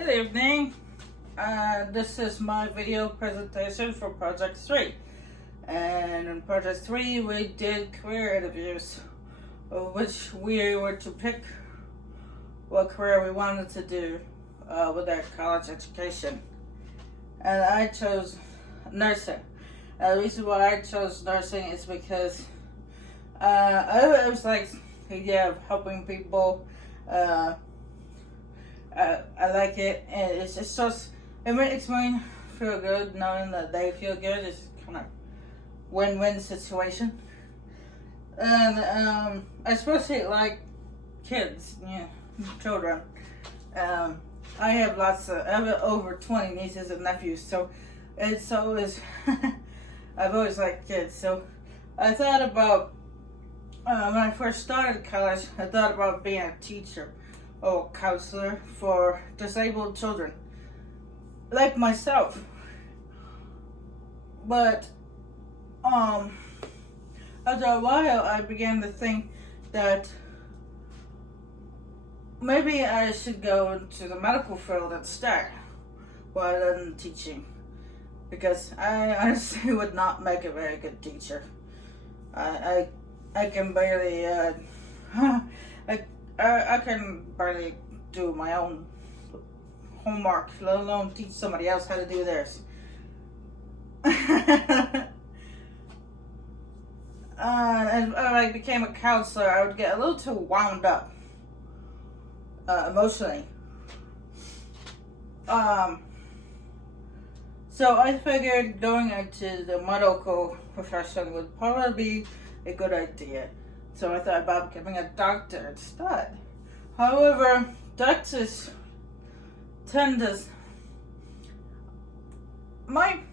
Good evening. This is my video presentation for Project 3. And in Project 3, we did career interviews, which we were to pick what career we wanted to do with our college education. And I chose nursing. The reason why I chose nursing is because I was like the idea of helping people. I like it, and it's just it makes me feel good knowing that they feel good. It's kind of win-win situation, and I especially like kids, children. I have over 20 nieces and nephews, so it's always I've always liked kids. So I thought about when I first started college, I thought about being a teacher or counselor for disabled children like myself. But after a while I began to think that maybe I should go into the medical field instead rather than teaching, because I honestly would not make a very good teacher. I can barely I can barely do my own homework, let alone teach somebody else how to do theirs. And I became a counselor, I would get a little too wound up emotionally. So I figured going into the medical profession would probably be a good idea. So I thought about becoming a doctor instead. However, doctors tend to I'm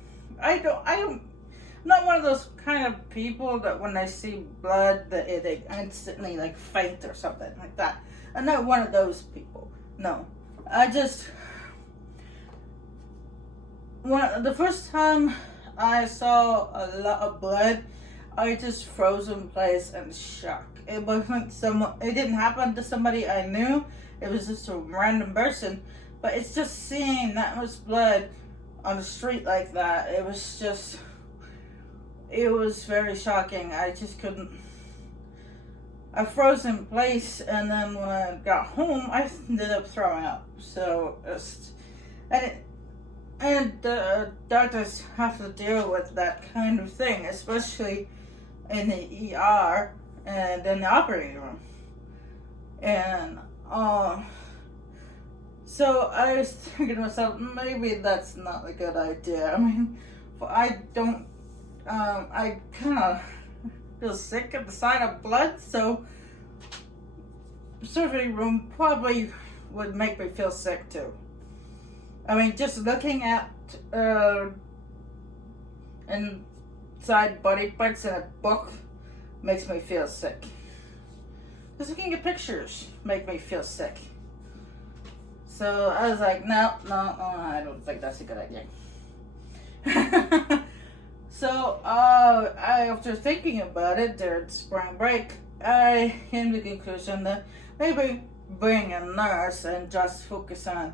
not one of those kind of people that when they see blood that they instantly like faint or something like that. I'm not one of those people. No. The first time I saw a lot of blood, I just froze in place in shock. It wasn't it didn't happen to somebody I knew. It was just a random person. But it's just seeing that much blood on the street like that. It was very shocking. I just couldn't. I froze in place, and then when I got home, I ended up throwing up. So and doctors have to deal with that kind of thing, especially in the ER and in the operating room. And so I was thinking to myself, maybe that's not a good idea. I mean, I kind of feel sick at the sight of blood, so surgery room probably would make me feel sick too. I mean, just looking at inside body parts in a book makes me feel sick. Just looking at pictures make me feel sick. So I was like, no, I don't think that's a good idea. So after thinking about it during spring break, I came to the conclusion that maybe being a nurse and just focus on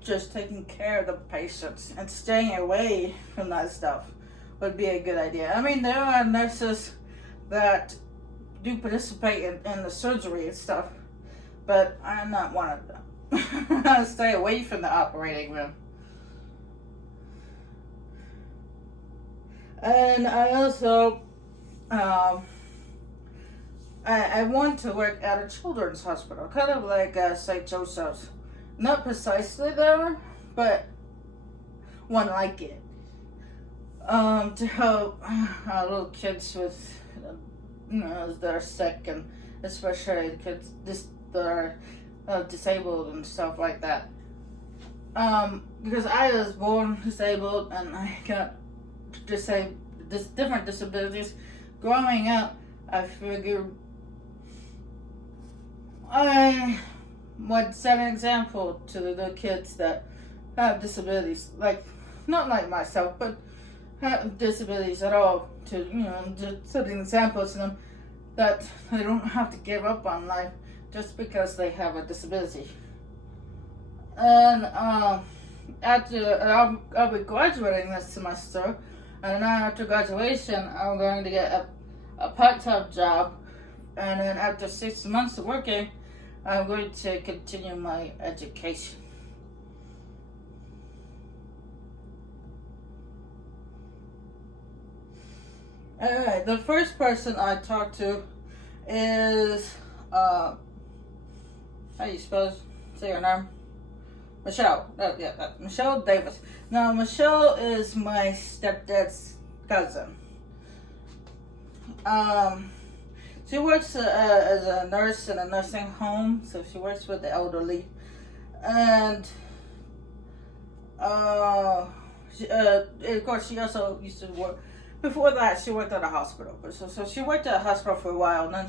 just taking care of the patients and staying away from that stuff would be a good idea. I mean, there are nurses that do participate in the surgery and stuff, but I'm not one of them. I stay away from the operating room. And I also I want to work at a children's hospital, kind of like St. Joseph's. Not precisely there, but one like it. To help little kids with, that are sick, and especially the kids that are disabled and stuff like that. Because I was born disabled and I got different disabilities. Growing up, I figured I would set an example to the kids that have disabilities, like not like myself, but have disabilities at all. To set an example to them that they don't have to give up on life just because they have a disability. And after I'll be graduating this semester, and then after graduation, I'm going to get a part-time job, and then after 6 months of working, I'm going to continue my education. Alright, the first person I talked to is, how do you suppose, say her name? Michelle. Michelle Davis. Now, Michelle is my stepdad's cousin. She works as a nurse in a nursing home, so she works with the elderly. And, of course, she also used to work. Before that, she worked at a hospital. So she worked at a hospital for a while, and then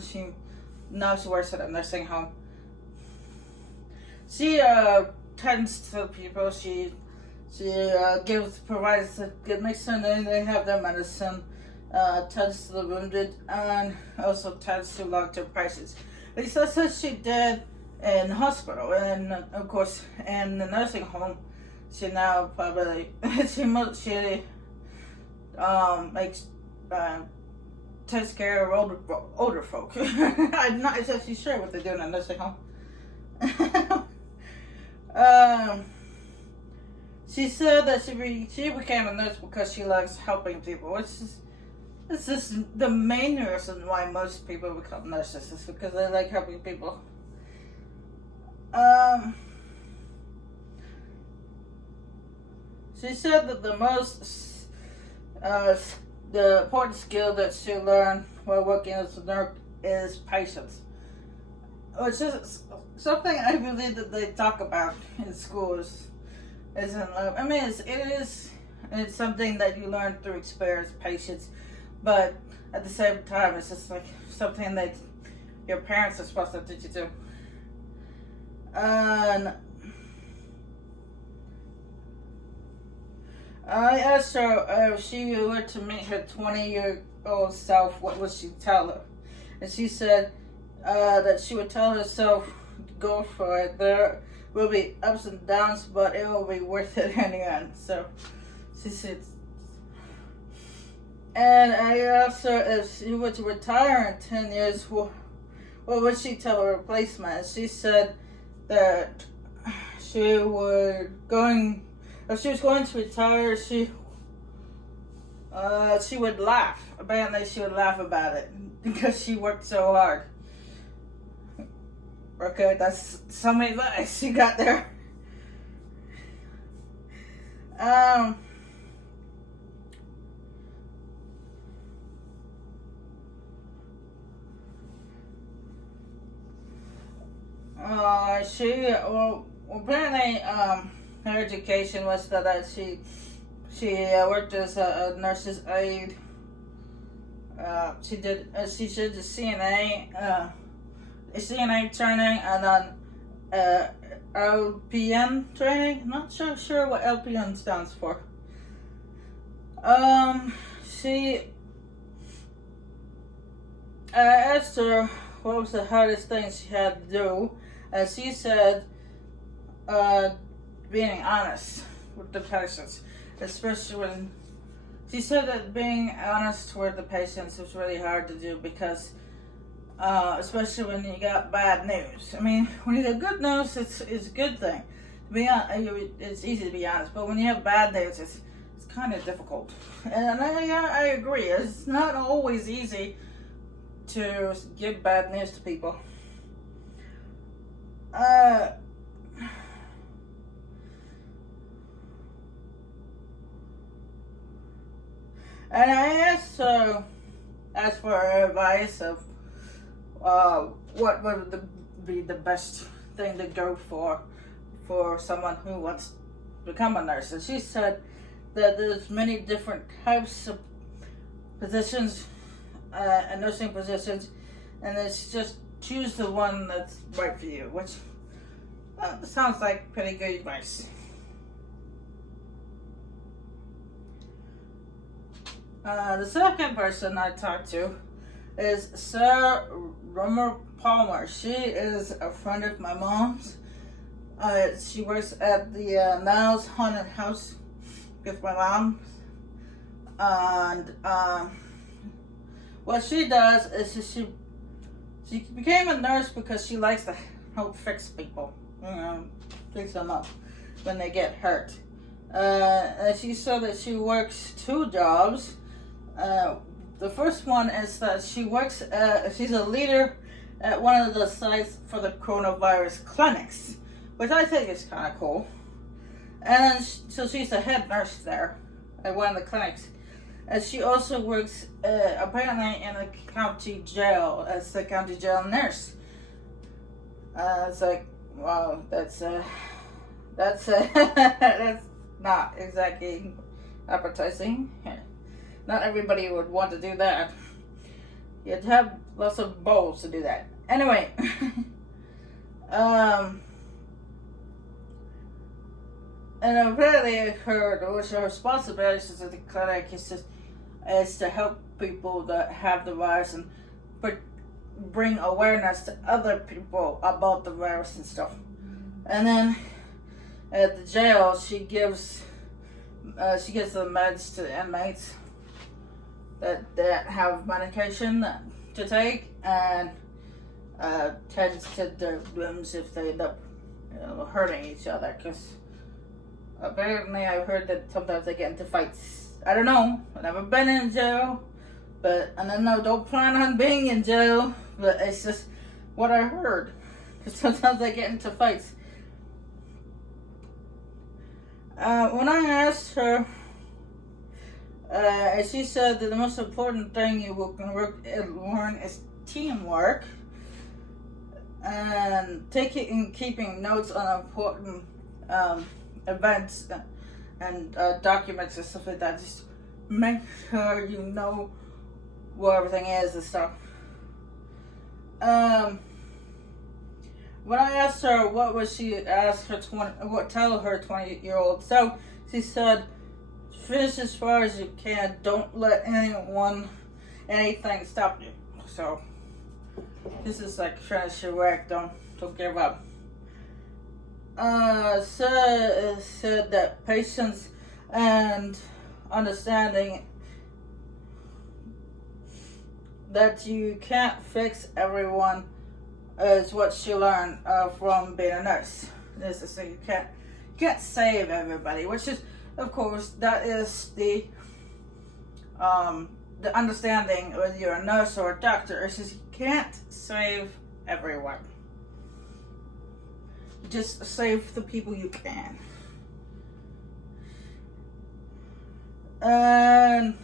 now she works at a nursing home. She tends to people. She provides a good medicine, and they have their medicine. Tends to the wounded, and also tends to long-term patients. At least that's what she did in the hospital, and of course in the nursing home. She now probably she makes takes care of older folk. I'm not exactly sure what they do in a nursing home. She said that she became a nurse because she likes helping people, which is this is the main reason why most people become nurses, is because they like helping people. She said that the important skill that she learned while working as a nurse is patience, which is something I believe that they talk about in schools. Isn't I mean it's something that you learn through experience, patience, but at the same time it's just like something that your parents are supposed to teach you to. And I asked her if she were to meet her 20-year-old self, what would she tell her? And she said that she would tell herself, go for it. There will be ups and downs, but it will be worth it in the end. So she said, and I asked her if she were to retire in 10 years, what would she tell her replacement? And she said that if she was going to retire, she would laugh. Apparently, she would laugh about it because she worked so hard. Okay, that's some advice she got there. Apparently, her education was that she worked as a nurse's aide. She did the CNA training, and then LPN training. I'm not sure what LPN stands for. I asked her what was the hardest thing she had to do, and she said, being honest with the patients, especially when she said that being honest with the patients was really hard to do because, especially when you got bad news. I mean, when you get good news, it's a good thing. It's easy to be honest, but when you have bad news, it's kind of difficult. And I agree. It's not always easy to give bad news to people. And I asked for her advice of what would be the best thing to go for someone who wants to become a nurse. And she said that there's many different types of positions, nursing positions, and it's just choose the one that's right for you, which sounds like pretty good advice. The second person I talked to is Sarah Romer Palmer. She is a friend of my mom's, She works at the Niles Haunted House with my mom. And what she does is she became a nurse because she likes to help fix people, fix them up when they get hurt. And she said that she works 2 jobs. The first one is that she's a leader at one of the sites for the coronavirus clinics, which I think is kind of cool. And then, so she's the head nurse there at one of the clinics. And she also works apparently in a county jail as the county jail nurse. It's like, wow, that's that's not exactly appetizing. Not everybody would want to do that. You'd have lots of balls to do that. Anyway, and apparently I heard which her responsibilities at the clinic is to help people that have the virus and bring awareness to other people about the virus and stuff. And then at the jail, she gives the meds to the inmates that have medication to take, and tends to their limbs if they end up hurting each other. Because apparently I've heard that sometimes they get into fights. I don't know. I've never been in jail, and I don't plan on being in jail. But it's just what I heard. Because sometimes they get into fights. When I asked her, she said that the most important thing you will learn is teamwork, and keeping notes on important events and documents and stuff like that. Just make sure you know where everything is and stuff. When I asked her what was she asked her tell her 20-year-old self, she said, finish as far as you can. Don't let anything stop you. So this is like finish your work. Don't give up. Said that patience and understanding that you can't fix everyone is what she learned from being a nurse. This is so you can't save everybody, which is, of course, that is the understanding whether you're a nurse or a doctor. It's just you can't save everyone. Just save the people you can. And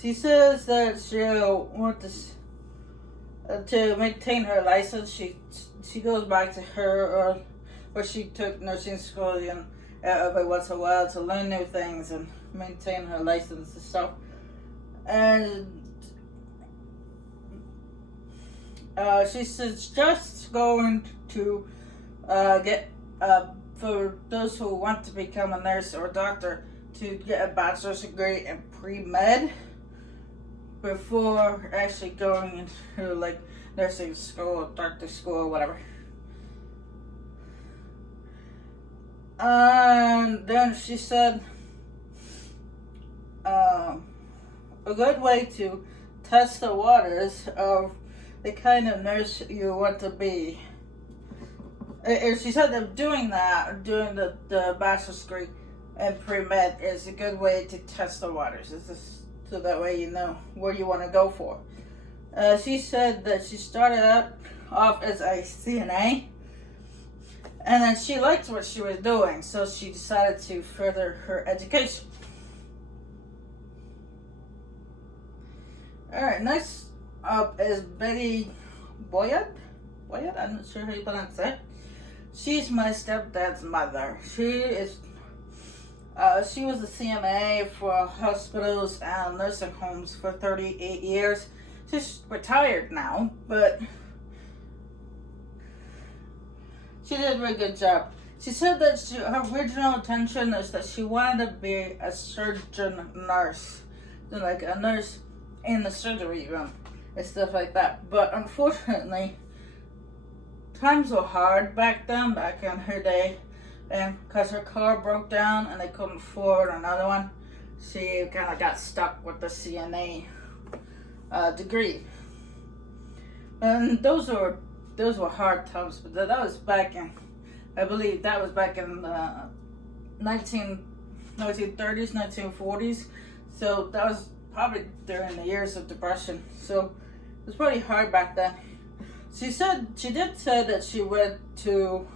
she says that she'll want to maintain her license. She goes back to where she took nursing school and every once in a while to learn new things and maintain her license and stuff. And she's just going to get for those who want to become a nurse or a doctor to get a bachelor's degree in pre-med before actually going into like nursing school, doctor school, or whatever. And then she said a good way to test the waters of the kind of nurse you want to be. She said that doing the bachelor's degree and pre-med is a good way to test the waters. It's just so that way you know where you want to go for. She said that she started off as a CNA, and then she liked what she was doing, so she decided to further her education. Alright, next up is Betty Boyd. I'm not sure how you pronounce it. She's my stepdad's mother. She was a CNA for hospitals and nursing homes for 38 years. She's retired now, but she did a very good job. She said that her original intention is that she wanted to be a surgeon nurse, like a nurse in the surgery room and stuff like that. But unfortunately, times were hard back then, back in her day, and because her car broke down and they couldn't afford another one, she kind of got stuck with the CNA degree. And those were hard times, but that was back in, I believe that was back in the 1930s, 1940s. So that was probably during the years of Depression. So it was pretty hard back then. She did say that she went to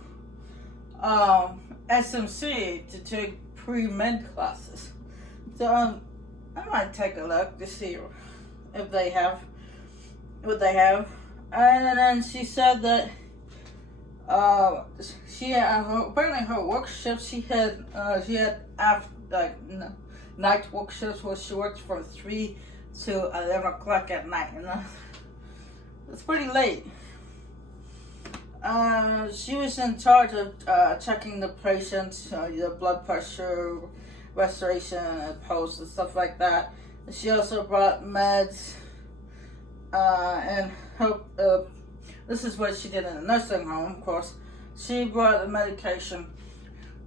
SMC to take pre-med classes. So I might take a look to see if they have what they have. And then she said that she had apparently her work shift. She had after night work shifts where she worked from 3 to 11 o'clock at night. You know, it's pretty late. She was in charge of checking the patient's the blood pressure, respiration, pulse, and stuff like that. She also brought meds and helped. This is what she did in the nursing home, of course. She brought the medication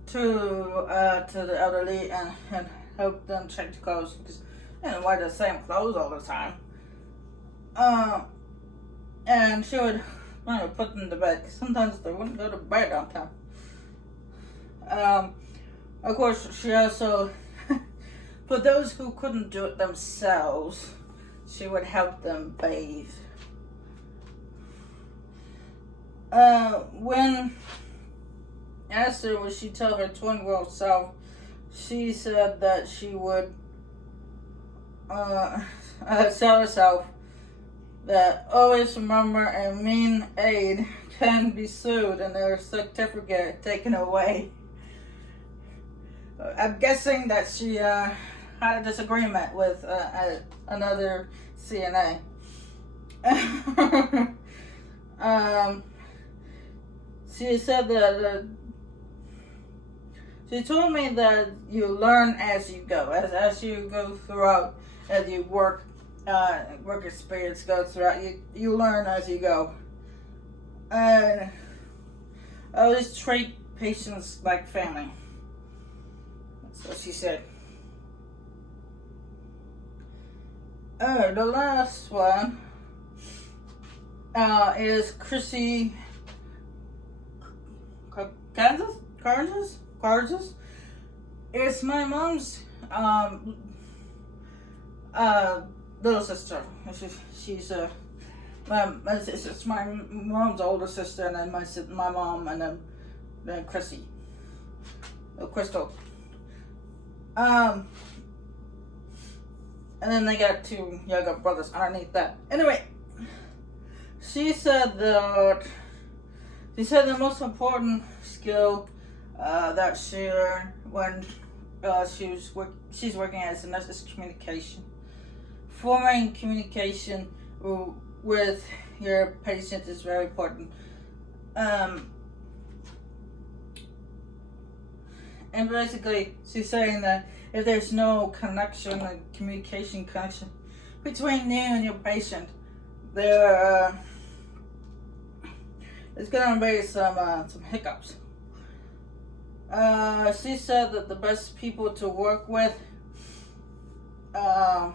to the elderly and helped them change clothes because they didn't wear the same clothes all the time. And she would put them to bed because sometimes they wouldn't go to bed on time. Of course, she also, for those who couldn't do it themselves, she would help them bathe. When asked her would she tell her 20-year-old self, she said that she would tell herself that always remember a mean aide can be sued and their certificate taken away. I'm guessing that she had a disagreement with another CNA. She said that she told me that you learn as you go, as you go throughout, as you work experience goes throughout. You learn as you go. I always treat patients like family. That's what she said. The last one is Chrissy Karzis. It's my mom's little sister. She's it's my mom's older sister, and then my mom, and then Chrissy, Crystal. And then they got 2 younger brothers underneath that. Anyway, she said the most important skill that she learned when she's working as a nurse is communication. Forming communication with your patient is very important. And basically, she's saying that if there's no connection, like communication connection between you and your patient, there's gonna be some hiccups. She said that the best people to work with, to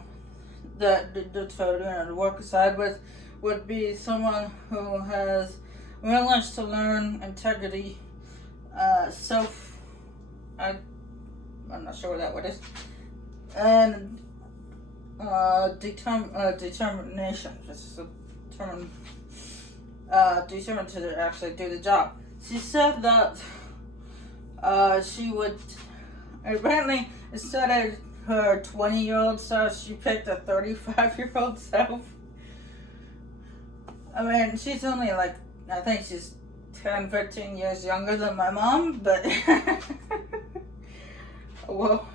work aside with, would be someone who has willingness to learn, integrity, I'm not sure what that word is, and determination. Just determined to actually do the job. She said that she would, apparently instead of her 20-year-old self, she picked a 35-year-old self. I mean, she's only I think she's 10, 15 years younger than my mom, but well,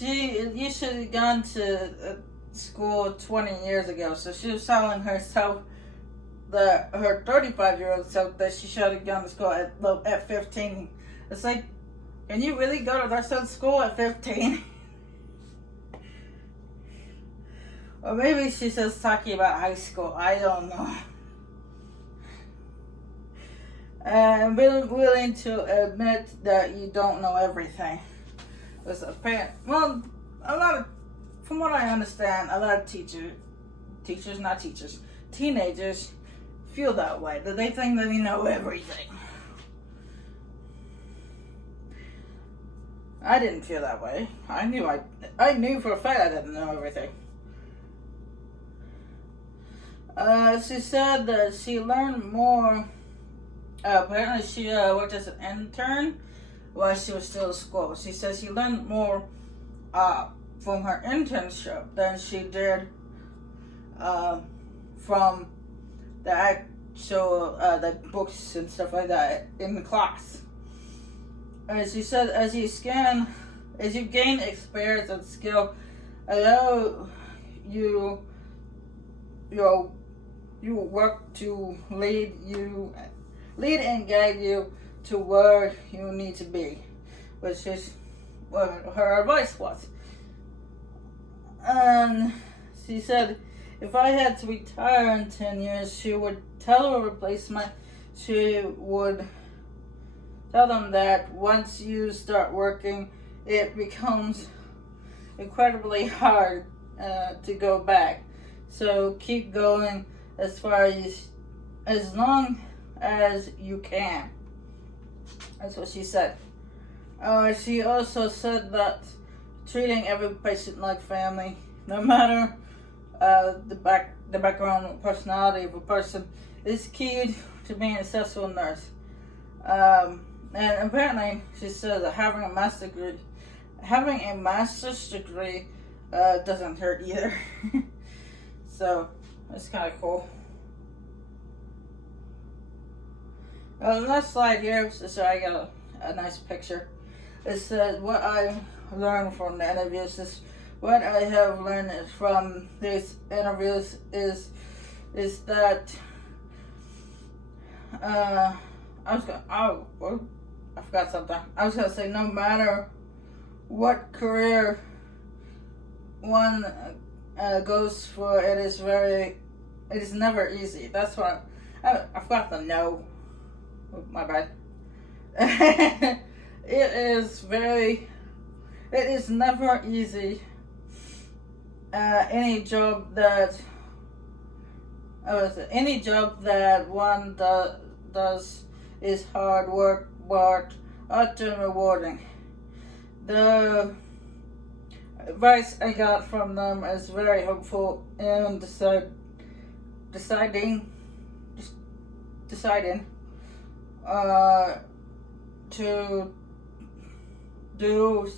you should have gone to school 20 years ago. So she was telling herself that her 35-year-old self that she should have gone to school at 15. It's like, can you really go to that school at 15? Or maybe she's just talking about high school. I don't know. And willing to admit that you don't know everything. Because apparently, well, a lot of, from what I understand, a lot of teenagers feel that way. That they think that they know everything. I didn't feel that way. I knew for a fact I didn't know everything. She said that she learned more. Apparently, she worked as an intern while she was still at school. She said she learned more from her internship than she did from the actual the books and stuff like that in the class. And she said, as you gain experience and skill, allow you work to lead and guide you to where you need to be, which is what her advice was. And she said, if I had to retire in 10 years, she would tell her replacement, she would tell them that once you start working, it becomes incredibly hard to go back. So keep going as long as you can. That's what she said. She also said that treating every patient like family, no matter the background and personality of a person, is key to being a successful nurse. And apparently, she said that having a master's degree doesn't hurt either. So that's kind of cool. The next slide here, so I got a nice picture. It said what I learned from the interviews. What I have learned from these interviews is that I forgot something. I was gonna say, no matter what career one goes for, it is never easy. That's what I forgot the no. My bad. It is never easy. Any job that one does is hard work, but often rewarding. The advice I got from them is very helpful in deciding to do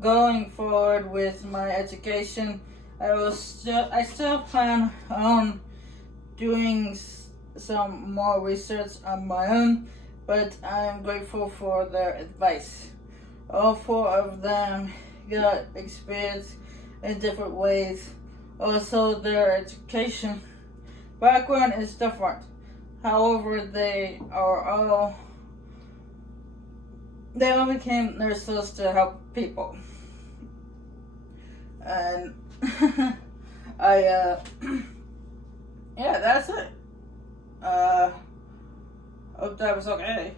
going forward with my education. I still plan on doing some more research on my own, but I'm grateful for their advice. All four of them got experience in different ways. Also, their education background is different. However, they all became nurses to help people. And yeah, that's it. Hope that was okay.